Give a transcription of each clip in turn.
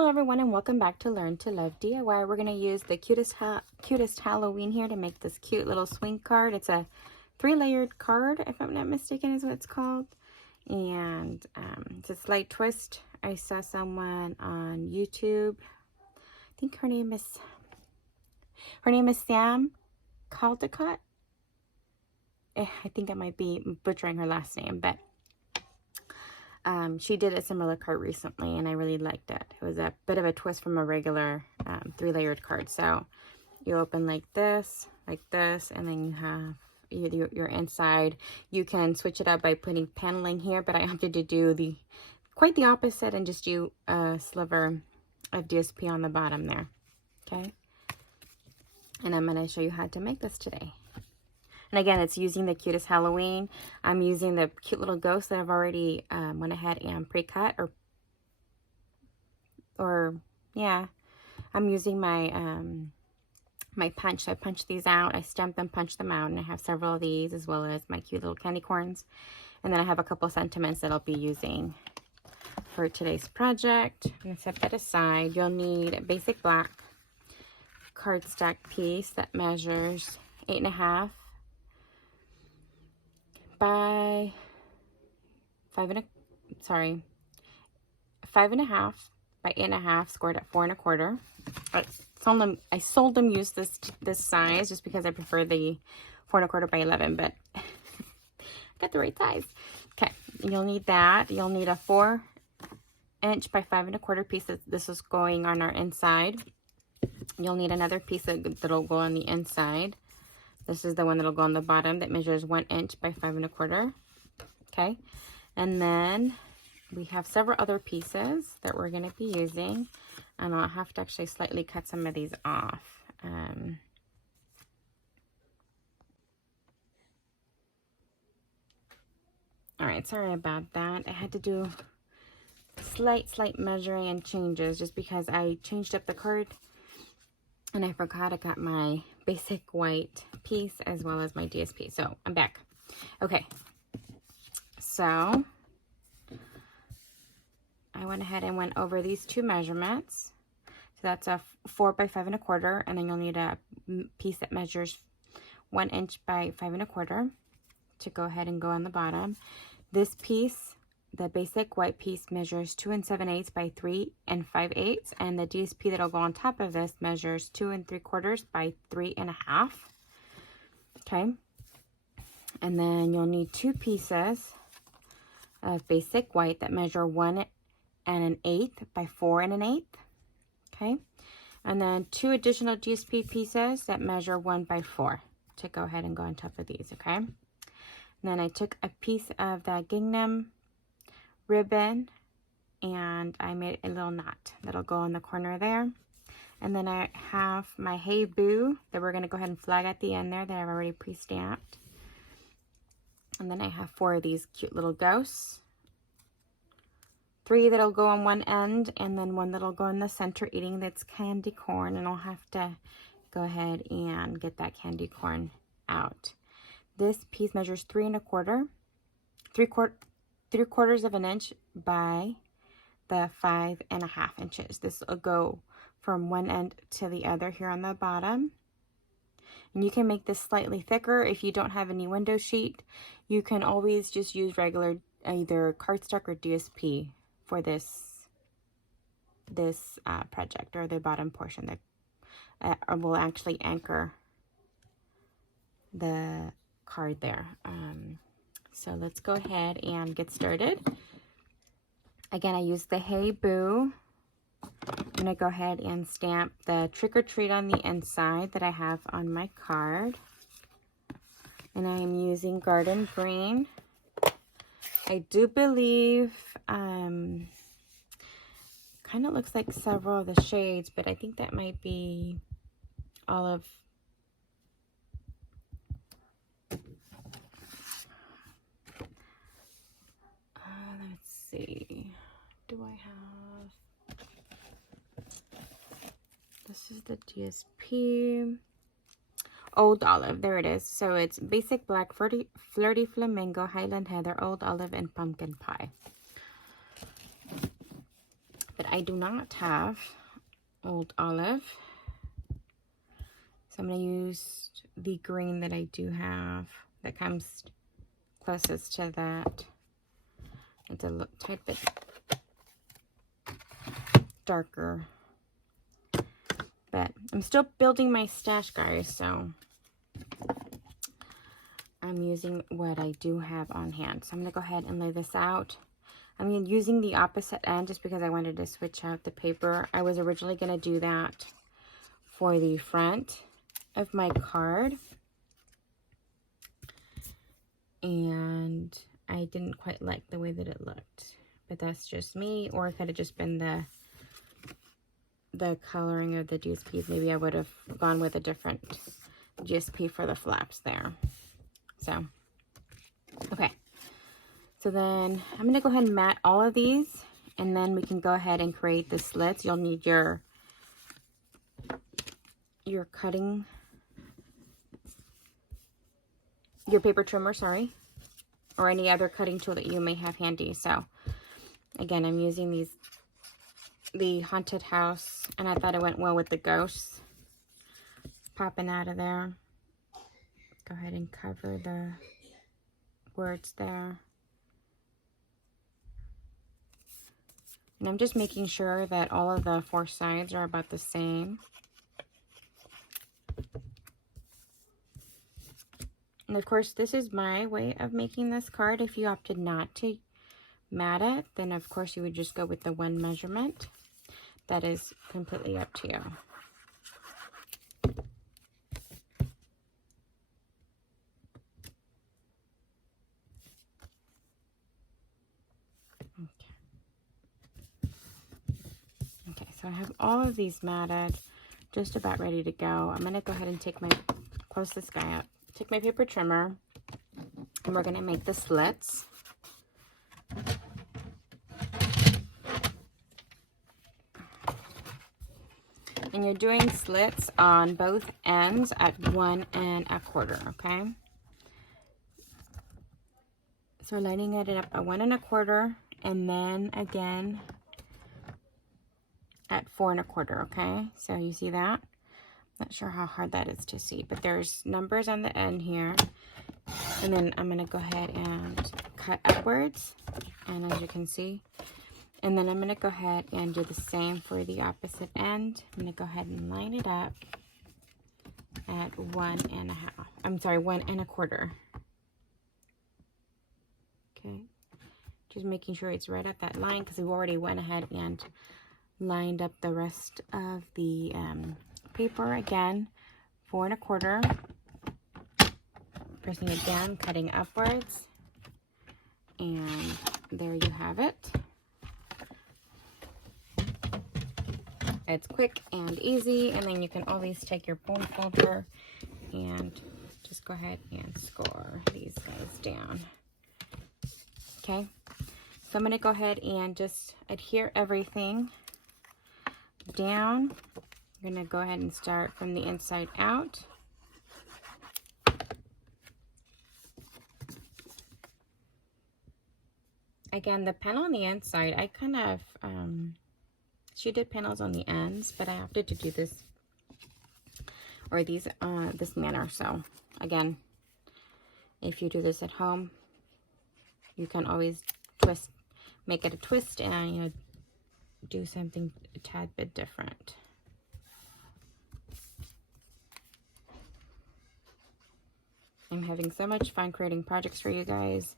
Hello everyone and welcome back to Learn to Love DIY. We're going to use the Cutest Halloween here to make this cute little swing card. It's a 3-layered card, if I'm not mistaken is what it's called. And it's a slight twist. I saw someone on YouTube. I think her name is Sam Caldecott. I think I might be butchering her last name, but she did a similar card recently and I really liked it. It was a bit of a twist from a regular 3-layered card. So you open like this, and then you have your inside. You can switch it up by putting paneling here, but I opted to do quite the opposite and just do a sliver of DSP on the bottom there. Okay. And I'm going to show you how to make this today. And again, it's using the Cutest Halloween. I'm using the cute little ghost that I've already went ahead and pre-cut, yeah, I'm using my my punch. So I punched these out, I stamped them, punched them out, and I have several of these as well as my cute little candy corns. And then I have a couple sentiments that I'll be using for today's project. I'm gonna set that aside. You'll need a basic black cardstock piece that measures 8.5 by 5.5 by 8.5, scored at 4 1/4. I seldom use this size just because I prefer the 4 1/4 by 11, but I got the right size. Okay, you'll need that. You'll need a 4" by 5 1/4 piece. This is going on our inside. You'll need another piece that'll go on the inside. This is the one that'll go on the bottom that measures 1" by 5 1/4. Okay, and then we have several other pieces that we're going to be using, and I'll have to actually slightly cut some of these off. All right, sorry about that. I had to do slight measuring and changes just because I changed up the card and I forgot I got my basic white piece as well as my DSP. So I'm back. Okay, so I went ahead and went over these two measurements. So that's a 4 by 5 1/4, and then you'll need a piece that measures 1" by 5 1/4 to go ahead and go on the bottom. This piece, the basic white piece, measures 2 7/8 by 3 5/8, and the DSP that'll go on top of this measures 2 3/4 by 3 1/2. Okay, and then you'll need 2 pieces of basic white that measure 1 1/8 by 4 1/8. Okay, and then 2 additional DSP pieces that measure 1 by 4 to go ahead and go on top of these. Okay, and then I took a piece of that gingham ribbon and I made a little knot that'll go in the corner there. And then I have my Hey Boo that we're going to go ahead and flag at the end there that I've already pre-stamped. And then I have 4 of these cute little ghosts. 3 that'll go on one end, and then 1 that'll go in the center eating that's candy corn, and I'll have to go ahead and get that candy corn out. This piece measures 3 1/4, 3/4 of an inch by the 5 1/2 inches. This will go from one end to the other here on the bottom. And you can make this slightly thicker if you don't have any window sheet. You can always just use regular either cardstock or DSP for this project, or the bottom portion that will actually anchor the card there. So let's go ahead and get started. Again, I used the Hey Boo. I'm going to go ahead and stamp the Trick or Treat on the inside that I have on my card. And I am using Garden Green. I do believe, kind of looks like several of the shades, but I think that might be all of, let's see, do I have, this is the DSP, Old Olive, there it is. So it's basic black, flirty flamingo, Highland heather, old olive, and pumpkin pie. But I do not have Old Olive. So I'm going to use the green that I do have that comes closest to that. It's a type bit darker. But I'm still building my stash, guys, so I'm using what I do have on hand. So I'm going to go ahead and lay this out. I'm using the opposite end just because I wanted to switch out the paper. I was originally going to do that for the front of my card. And I didn't quite like the way that it looked. But that's just me, or it could have just been the coloring of the GSPs. Maybe I would have gone with a different GSP for the flaps there. So, okay. So then I'm going to go ahead and mat all of these, and then we can go ahead and create the slits. You'll need your cutting, your paper trimmer, sorry, or any other cutting tool that you may have handy. So again, I'm using the haunted house, and I thought it went well with the ghosts popping out of there. Go ahead and cover the words there. And I'm just making sure that all of the 4 sides are about the same. And of course, this is my way of making this card. If you opted not to mat it, then of course you would just go with the 1 measurement. That is completely up to you. Okay, so I have all of these matted, just about ready to go. I'm going to go ahead and close this guy up. Take my paper trimmer, and we're going to make the slits. And you're doing slits on both ends at 1 1/4, okay? So we're lining it up at 1 1/4, and then again at 4 1/4, okay? So you see that? Not sure how hard that is to see, but there's numbers on the end here. And then I'm going to go ahead and cut upwards, and as you can see. And then I'm going to go ahead and do the same for the opposite end. I'm going to go ahead and line it up at 1 1/2. I'm sorry, 1 1/4. Okay. Just making sure it's right at that line, because we've already went ahead and lined up the rest of the paper. Again, 4 1/4. Pressing it down, cutting upwards. And there you have it. It's quick and easy, and then you can always take your bone folder and just go ahead and score these guys down. Okay, so I'm going to go ahead and just adhere everything down. I'm going to go ahead and start from the inside out. Again, the panel on the inside, I kind of sheeted panels on the ends, but I opted to do this, or these, this manner. So again, if you do this at home, you can always make it a twist, and you know, do something a tad bit different. I'm having so much fun creating projects for you guys.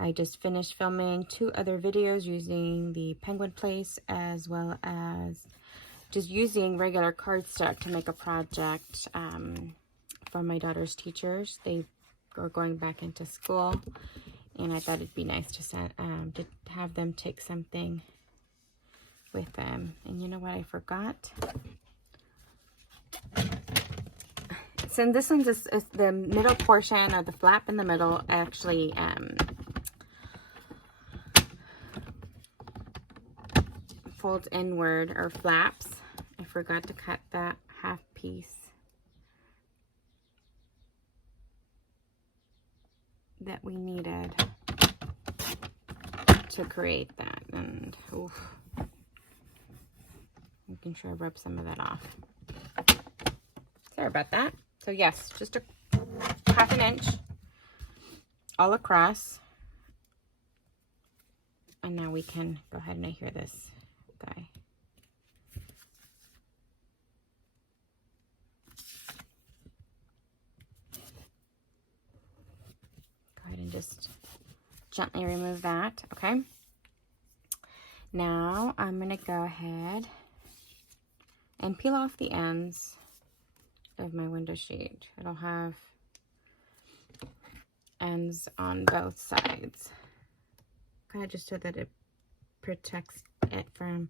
I just finished filming 2 other videos using the Penguin Place, as well as just using regular cardstock to make a project for my daughter's teachers. They are going back into school, and I thought it'd be nice to have them take something with them. And you know what I forgot? So this one's is the middle portion, or the flap in the middle, actually folds inward, or flaps. I forgot to cut that half piece that we needed to create that. And oof. making sure I rub some of that off. Sorry about that. So yes, just a half an inch all across. And now we can go ahead and adhere this guy. Go ahead and just gently remove that, okay? Now I'm gonna go ahead and peel off the ends of my window sheet. It'll have ends on both sides. Kind of just so that it protects it from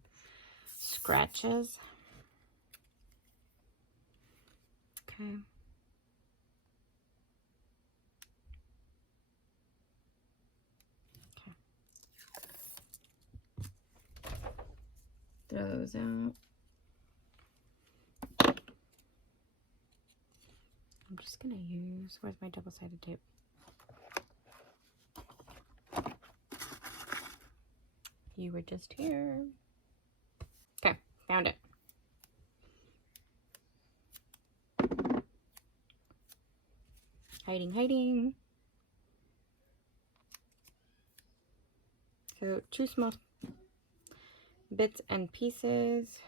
scratches. Okay. Throw those out. I'm just gonna use, where's my double-sided tape? You were just here. Okay, found it. Hiding, hiding. So 2 small bits and pieces.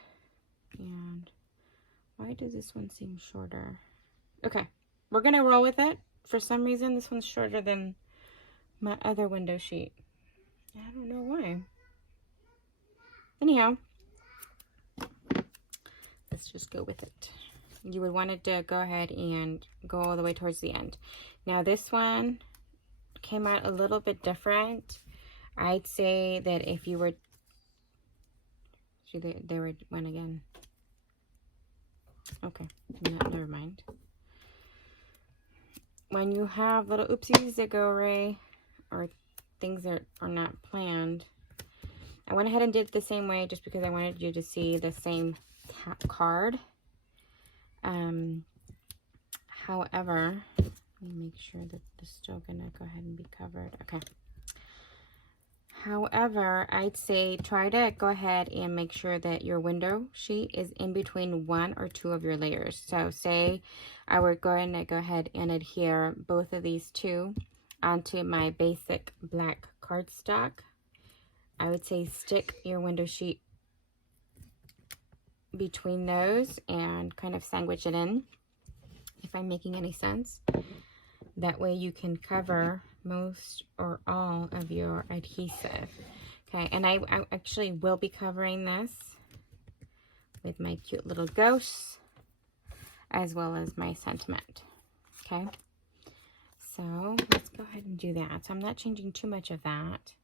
And why does this one seem shorter? Okay, we're gonna roll with it. For some reason, this one's shorter than my other window sheet. I don't know why. Anyhow, let's just go with it. You would want it to go ahead and go all the way towards the end. Now this one came out a little bit different. I'd say that if you were, see, there were one again. Okay, never mind. When you have little oopsies that go awry, or things that are not planned, I went ahead and did it the same way just because I wanted you to see the same card. However, let me make sure that this is still gonna go ahead and be covered. Okay. However, I'd say try to go ahead and make sure that your window sheet is in between 1 or 2 of your layers. So say I were going to go ahead and adhere both of these 2 onto my basic black cardstock. I would say stick your window sheet between those and kind of sandwich it in, if I'm making any sense. That way you can cover most or all of your adhesive. Okay, and I actually will be covering this with my cute little ghosts as well as my sentiment. Okay, so let's go ahead and do that. So I'm not changing too much of that.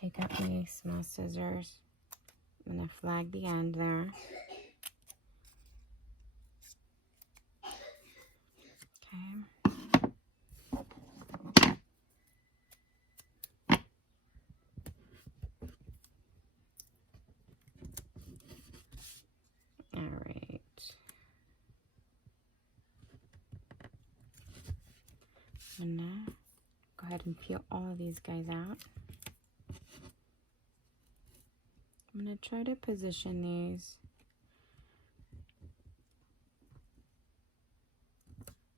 Take out my small scissors. I'm gonna flag the end there. Okay. All right. I'm gonna go ahead and peel all of these guys out. I'm gonna try to position these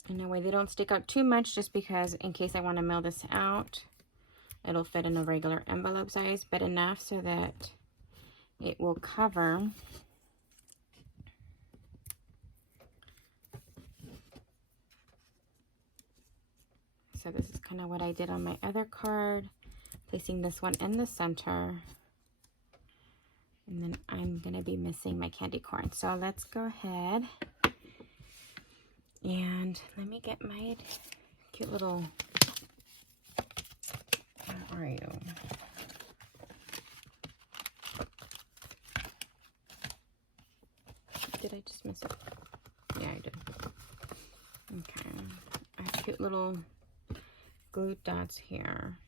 in a way they don't stick out too much, just because in case I want to mail this out, it'll fit in a regular envelope size, but enough so that it will cover so this is kind of what I did on my other card, placing this one in the center. And then I'm going to be missing my candy corn. So let's go ahead and let me get my cute little, where are you? Did I just miss it? Yeah, I did. Okay. I have cute little glue dots here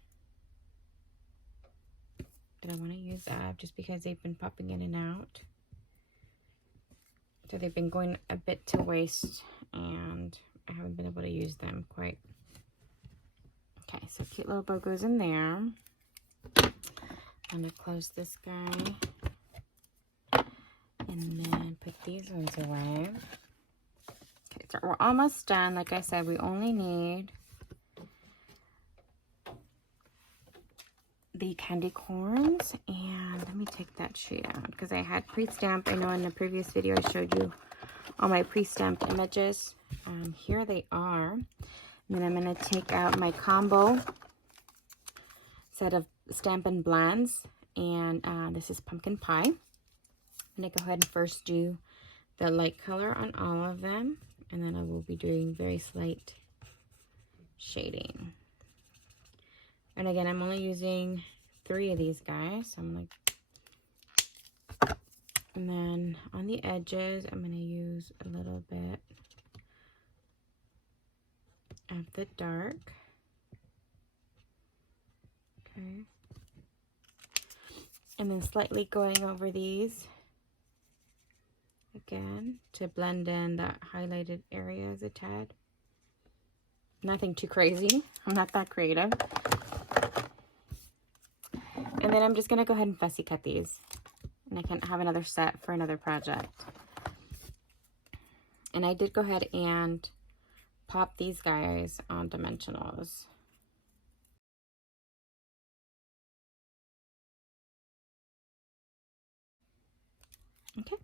that I want to use up just because they've been popping in and out. So they've been going a bit to waste and I haven't been able to use them quite. Okay, so cute little bow goes in there. I'm going to close this guy and then these ones away. Okay, so we're almost done. Like I said, we only need the candy corns, and let me take that sheet out because I had pre-stamped. I know in the previous video I showed you all my pre-stamped images. Here they are. And then I'm going to take out my combo set of Stampin' Blends, and this is pumpkin pie. I'm going to go ahead and first do the light color on all of them, and then I will be doing very slight shading. And again, I'm only using 3 of these guys. So I'm like, and then on the edges, I'm going to use a little bit of the dark. Okay. And then slightly going over these again to blend in the highlighted areas a tad. Nothing too crazy. I'm not that creative. And then I'm just going to go ahead and fussy cut these. And I can have another set for another project. And I did go ahead and pop these guys on dimensionals. Okay.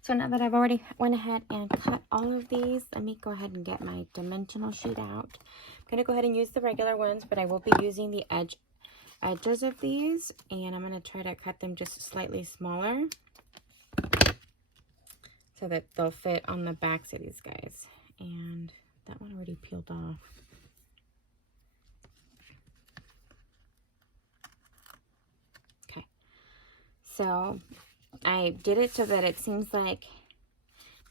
So now that I've already went ahead and cut all of these, let me go ahead and get my dimensional sheet out. I'm going to go ahead and use the regular ones, but I will be using the edges of these, and I'm going to try to cut them just slightly smaller so that they'll fit on the backs of these guys. And that one already peeled off. Okay, so I did it so that it seems like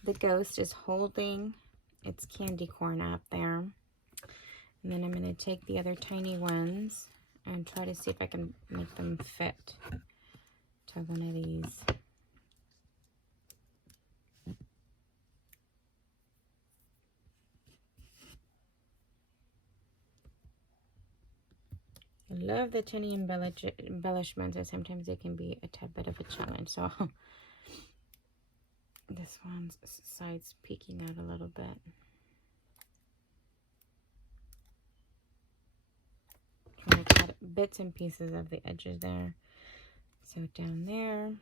the ghost is holding its candy corn up there. And then I'm going to take the other tiny ones and try to see if I can make them fit to one of these. I love the tiny embellishments, and sometimes they can be a tad bit of a challenge. So this one's side's peeking out a little bit. Trying to cut bits and pieces of the edges there. So down there.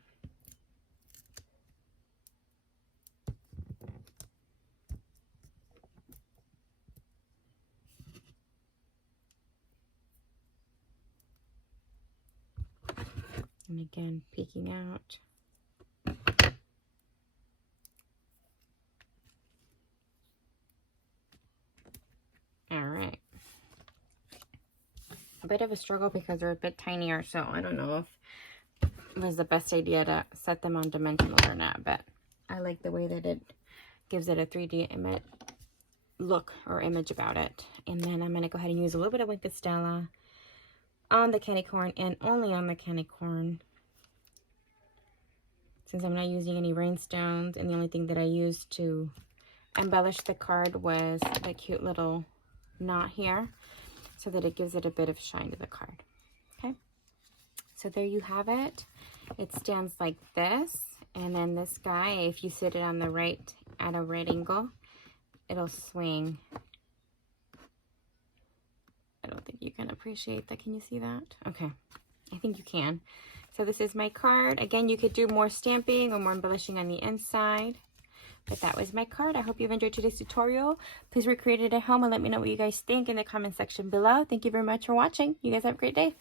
And again, peeking out. All right. A bit of a struggle because they're a bit tinier, so I don't know if it was the best idea to set them on dimensional or not, but I like the way that it gives it a 3D image look or image about it. And then I'm going to go ahead and use a little bit of Wicked Stella on the candy corn, and only on the candy corn, since I'm not using any rhinestones, and the only thing that I used to embellish the card was the cute little knot here, so that it gives it a bit of shine to the card. Okay, so there you have it. It stands like this, and then this guy, if you sit it on the right at a right angle, it'll swing. I don't think you can appreciate that. Can you see that? Okay, I think you can. So this is my card. Again, you could do more stamping or more embellishing on the inside. But that was my card. I hope you've enjoyed today's tutorial. Please recreate it at home and let me know what you guys think in the comment section below. Thank you very much for watching. You guys have a great day.